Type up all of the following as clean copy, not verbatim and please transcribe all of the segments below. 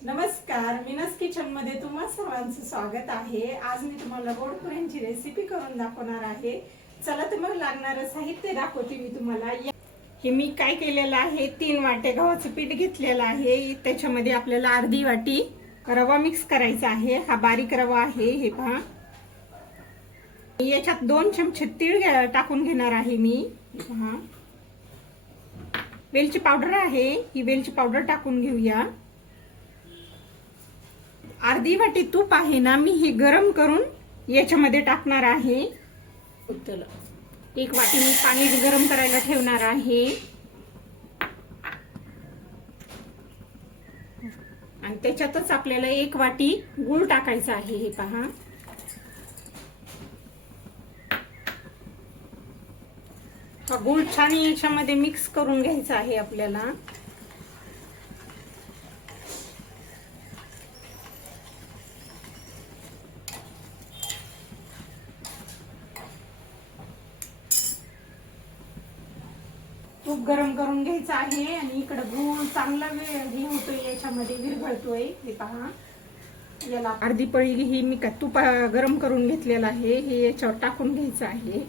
नमस्कार, मीनस किचन मध्ये तुम्हा सर्वांचं स्वागत आहे। आज मी तुम्हाला गोड पुऱ्यांची रेसिपी करून दाखवणार आहे। चला तर मग लागणारं साहित्य दाखवते मी तुम्हाला। हे मी काय केलेलं आहे, 3 वाटे गव्हाचं पीठ घेतलेलं आहे। त्याच्यामध्ये आपल्याला अर्धी वाटी रवा मिक्स करायचा आहे। हा बारीक रवा आहे, हे पहा। याच्यात 2 चमचे तीळ टाकून घेणार आहे मी, हे पहा। वेलची पावडर आहे, ही वेलची पावडर टाकून घेऊया। अर्धी वाटी तूप आहे ना, मी हे गरम करून याच्यामध्ये टाकणार आहे। 1 वाटी मी पाणी गरम करायला ठेवणार आहे आणि त्याच्यातच आपल्याला 1 वाटी गूळ टाकायचा आहे, हे पहा। हा गूळ छान याच्यामध्ये मिक्स करून घ्यायचा आहे आपल्याला। तूप गरम करून घ्यायचं आहे आणि इकडे गूळ चांगला हे होतोय, याच्यामध्ये विरघळतोय, हे पहा। याला अर्धी पळी ही मी तूप गरम करून घेतलेलं आहे, हे याच्यावर टाकून घ्यायचं आहे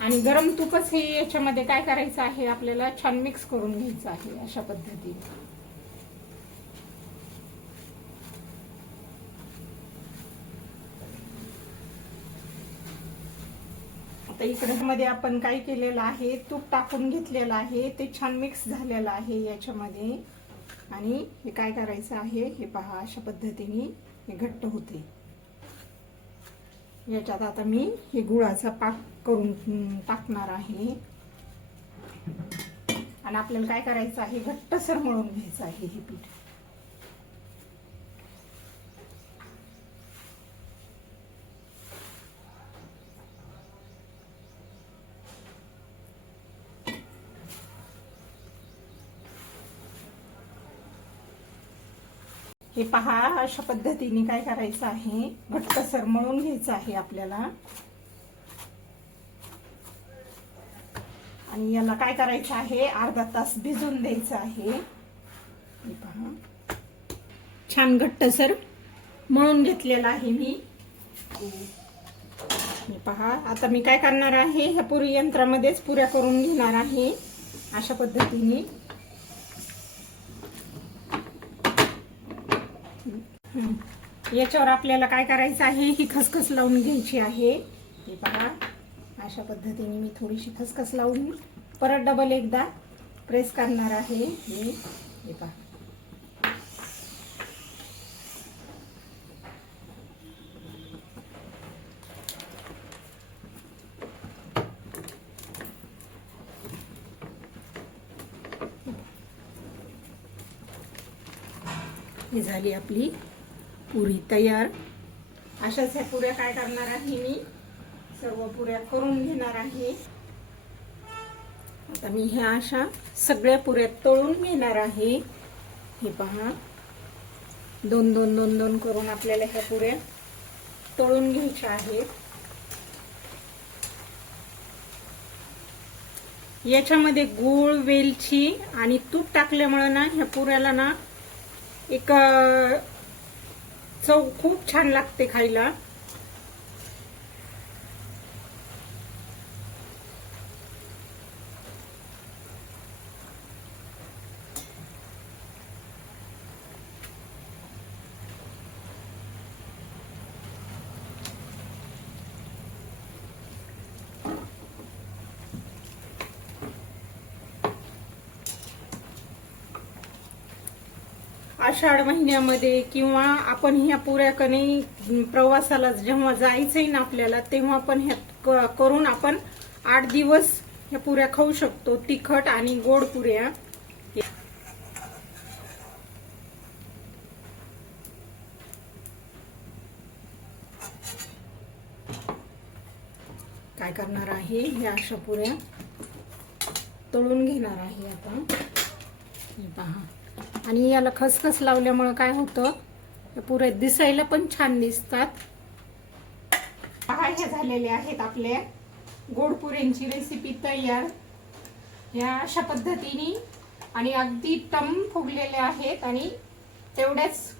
आणि गरम तूपच हे याच्यामध्ये काय करायचं आहे, आपल्याला छान मिक्स करून घ्यायचं आहे अशा पद्धतीने। आता इकडे मध्ये आपण काय केलेलं आहे, तूप टाकून घेतलेलं आहे, ते छान मिक्स झालेलं आहे याच्यामध्ये। आणि हे काय करायचं आहे, हे पहा, अशा पद्धतीने हे घट्ट होते। याच्यात आता मी हे गुळाचा पाक करून टाकणार आहे आणि आपल्याला काय करायचं आहे, घट्टसर मळून घ्यायचं आहे हे पीठ। हे पहा, अशा पद्धतीने काय करायचं आहे, घट्टसर मळून घ्यायचं आहे आपल्याला। आणि याला काय करायचं आहे, अर्धा तास भिजून द्यायचं आहे। हे पहा, छान घट्टसर मळून घेतलेला आहे मी। हे पहा, आता मी काय करणार आहे, ह्या पुरी यंत्रामध्येच पुऱ्या करून घेणार आहे अशा पद्धतीने। याच्यावर आपल्याला काय करायचं आहे, ही खसखस लावून घ्यायची आहे। हे पहा, अशा पद्धतीने मी थोडीशी खसखस लावून परत डबल एकदा प्रेस करणार आहे। हे पहा, ही झाली आपली पुरी तयार। अशाच ह्या पुऱ्या काय करणार आहे, मी सर्व पुऱ्या करून घेणार आहे। आता मी ह्या अशा सगळ्या पुऱ्या तळून घेणार आहे। हे पहा, 2 करून आपल्याला ह्या पुऱ्या तळून घ्यायच्या आहेत। याच्यामध्ये गूळ, वेलची आणि तूप टाकल्यामुळे ना ह्या पुऱ्याला ना एक चव खूप छान लागते खायला। आषाढ महिन्यामध्ये किंवा आपण ह्या पुऱ्या कणी प्रवासाला जेव्हा जायचंय ना आपल्याला, तेव्हा आपण ह्या करून आपण 8 दिवस ह्या पुऱ्या खाऊ शकतो, तिखट आणि गोड पुऱ्या। काय करणार आहे, ह्या अशा पुऱ्या तळून घेणार आहे आपण। हे पहा, आणि याला खसखस लावल्यामुळे काय होतं, पुऱ्या दिसायला पण छान दिसतात। पहा, हे झालेले आहेत आपल्या गोड पुऱ्यांची रेसिपी तयार। या अशा पद्धतीने आणि अगदी टम फुगलेले आहेत आणि तेवढ्याच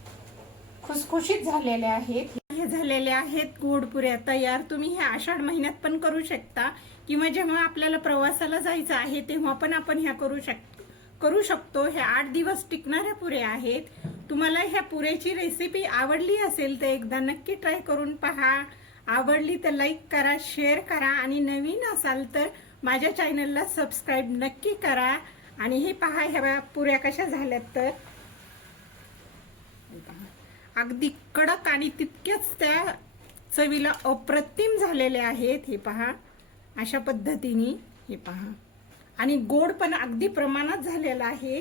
खुसखुशीत झालेल्या आहेत. हे झालेल्या आहेत गोड पुऱ्या तयार. तुम्ही हे आषाढ महिन्यात पण करू शकता किंवा जेव्हा आपल्याला प्रवासाला जायचं आहे तेव्हा पण आपण ह्या करू शकतो. ह्या 8 दिवस टिकणाऱ्या पुऱ्या आहेत. तुम्हाला ह्या पुऱ्याची रेसिपी आवडली असेल तर एकदा नक्की ट्राय करून पहा. आवडली तर लाईक करा, शेअर करा आणि नवीन असाल तर माझ्या चॅनलला सबस्क्राईब नक्की करा. आणि हे पहा ह्या पुऱ्या कशा झाल्यात तर अगदी कडक आणि तितक्याच त्या चवीला अप्रतिम झालेल्या आहेत. हे पहा अशा पद्धतीने हे पहा आणि गोड पण अगदी प्रमाणात झालेला आहे.